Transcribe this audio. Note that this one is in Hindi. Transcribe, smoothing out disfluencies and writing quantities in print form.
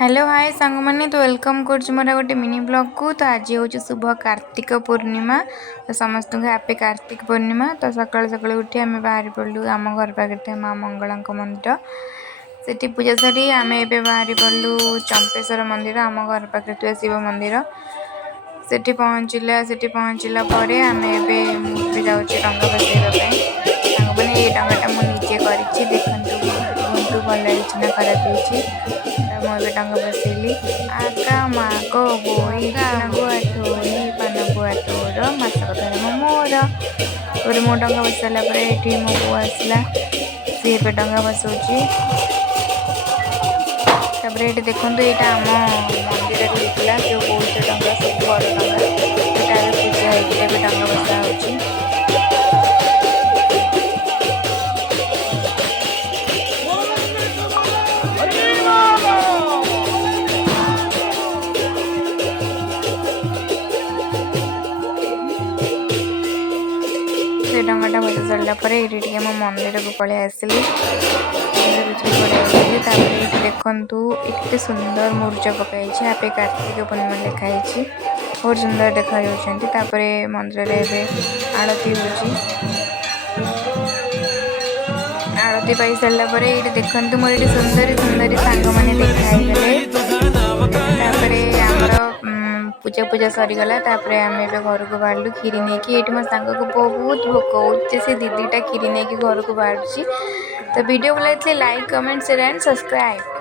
हेलो हाय सांग मैंने तो वेलकम कर मोर गोटे मिनी ब्लॉग को। तो आज हूँ शुभ कार्तिक पूर्णिमा। तो समस्त को हैप्पी कार्तिक पूर्णिमा। तो सकाल सकाल उठी आम बाहर पड़ू आम घर पाखे माँ मंगला मंदिर से पूजा सारी आम ए बाहर पड़ू चंपेश्वर मंदिर आम घर पाखे शिव मंदिर से पहुँचला आम ए जाऊँ डंगा बसैवाई सांग मैंने ये डंगाटा मुझे कर देखु भल लगी ना खराब होती मुझे डंगा बसैली आका माको बोई गुआ थोड़ी पान गुआ तोर मासक धर्म मोर और मो डंगा बस सारा ये मो बो आसला सी ए डंगा बसौची। तापर ये देखो यहाँ आम मंदिर होता जो बहुत डंगा सब बड़ डंगा यहाँ पूजा होती डंगा बसा हो। से डंगाटा बस सारापर ये मो मंदिर को पलि आसली देखु एत सुंदर मूर्ज पकई हैप्पी कार्तिक पूर्णिमा लिखाई बहुत सुंदर देखा मंदिर आरती हो आरती पाई सारापर ये देखु मोर ये सुंदरी सुंदरी सांग मैंने देखा पूजा पूजा सरीगला आम घर को बाहर खीरी नहीं कि ये मो सांग को बहुत भोक हो से दीदीटा खीरी नहीं कि घर को बाहर। तो वीडियो भल like comment share and subscribe.